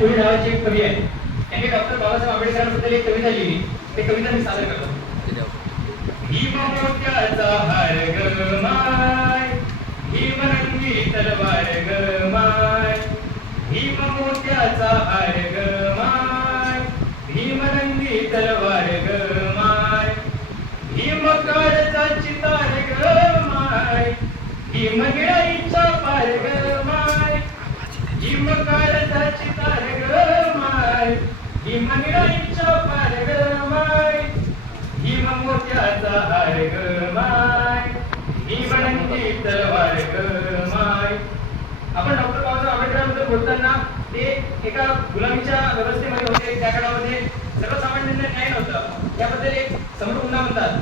कोळी नावाचे एक कवी आहेत. त्यांनी डॉक्टर बाबासाहेब आंबेडकरांबद्दल एक कविता लिहिली. ते कविता मी सादर करतो. भीम मोत्याचा हार ग माय, भीमरंगी तलवार ग माय, भीम मोत्याचा हार ग माय, भीमरंगी तलवार ग माय, भीम काळचा चितार ग माय, भीम गिळाईचा पार ग माय, भीम काळचा चितार ग माय, भीम गिळाईचा पार ग माय, भीम मोत्याचा हार ग माय, भीमरंगी तलवार ग माय. आपण डॉक्टर बाबासाहेब आंबेडकरांबद्दल बोलताना ते एका गुलामीच्या व्यवस्थेमध्ये होते. त्या काळामध्ये सर्वसामान्यांना न्याय नव्हता. याबद्दल एक समृद्ध पुन्हा म्हणतात,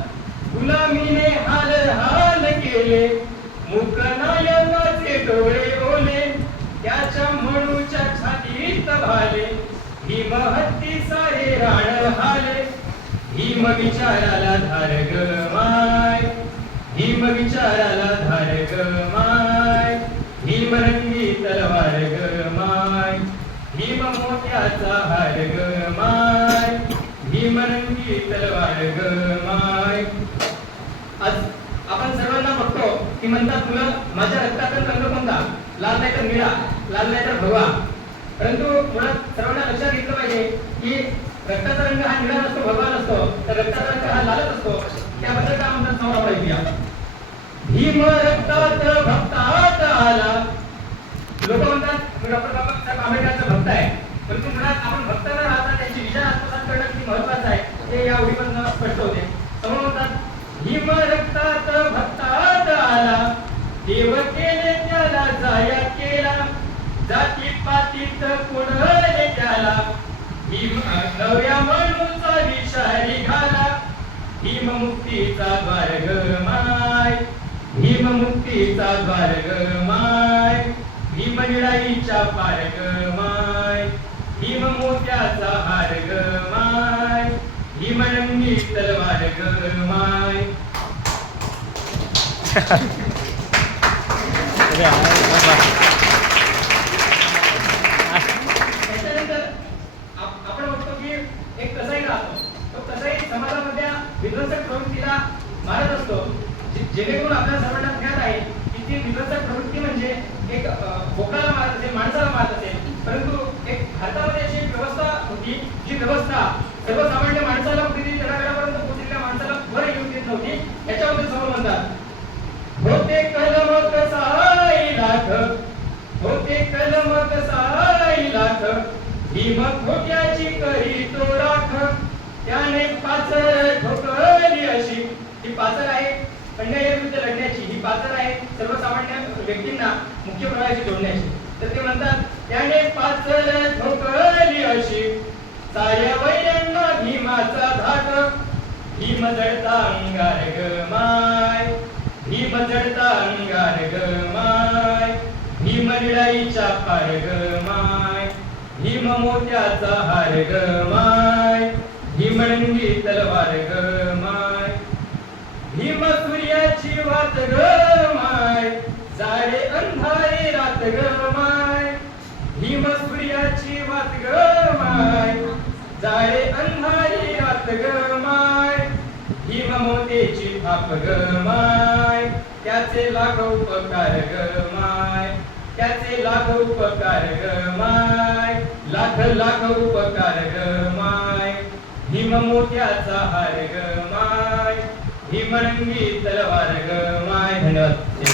गुलामीने हाल हाल केले, मूकनायकाचे डोळे ओले, त्याच्या म्हणूच्या छातीत भाले, भीम हत्ती सारे राण हाले, भीम विचाराला धार ग माय, भीम विचाराला धार ग माय, भीमरंगी तलवार ग माय, भीम मोत्याचा हार ग माय, भीमरंगी तलवार ग माय. आज आपण सर्वांना बघतो की म्हणतात मुलं माझ्या रक्ताचा रंग कोणता, लाल नाही तर निळा, लाल नाही तर भगवा. परंतु मुळात सर्वांना लक्षात घेतलं पाहिजे की रक्ताचा रंग हा निळा नसतो, भगवा नसतो, तर रक्ताचा रंग हा लालच असतो. त्याबद्दल काय म्हणतात समोर आपण भीम रक्तात भक्तात आला. लोक म्हणतात मी डॉक्टर बाबासाहेब आंबेडकरांचा भक्त आहे, परंतु मुळात आपण भक्त न राहता त्यांची विचार आत्मसात करणं किती महत्वाचं आहे हे या ओळीमधून स्पष्ट होते. समोर म्हणतात भीम रक्तात भक्तात आला, देव केले त्याला जाया केला, जाती पातीत कोणले त्याला, भीम नव्या म्हणूचा विषारी घाला, भीम मुक्तीचा द्वार ग माय, भीम मुक्तीचा द्वार ग माय, भीम निळाईच्या पार ग माय, भीम मोत्याचा हार ग माय, भीमरंगी तलवार ग माय. आपण बघतो की एक कसाई राहतो. तो कसाई समाजामध्ये विध्वंसक प्रवृत्तीला मारत असतो. जेणेकरून आपल्या सर्वांना ज्ञात आहे की ती विध्वंसक प्रवृत्ती म्हणजे एक बोकाला मारत असेल, माणसाला मारत असेल. परंतु एक भारतामध्ये अशी एक व्यवस्था होती जी व्यवस्था सर्वसामान्य माणसाला कुठेतरी तळागाळापर्यंत पोहोचलेल्या माणसाला वर येऊन देत नव्हती. याच्याबद्दल समोर म्हणतात होते कलम कसाई लाख, होते कलम कसाई लाख, भीम खोट्याची करी तो राख, त्याने पाचर ठोकली अशी. ही पाचर आहे अन्यायाविरुद्ध लढण्याची, ही पाचर आहे सर्वसामान्य व्यक्तींना मुख्य प्रवाहाशी जोडण्याची. तर ते म्हणतात त्याने पाचर ठोकली अशी, साऱ्या वैऱ्यांना भीमाचा धाक, भीम जडता अंगार ग माय, भीम जडता अंगार ग माय, भीम निळाईच्या पार ग माय, भीम मोत्याचा हार ग माय, भीमरंगी तलवार ग माय, भीम सूर्याची वात ग माय, जाळे अंधारे रात ग माय, भीम सूर्याची वात ग माय, जाळे अंधारी रात ग माय, भीम मोत्याची थाप ग माय, त्याचे लाख उपकार ग माय, त्याचे लाख उपकार ग माय, लाख लाख उपकार ग माय, भीम मोत्याचा हार ग माय, भीमरंगी तलवार ग माय. धन्यवाद.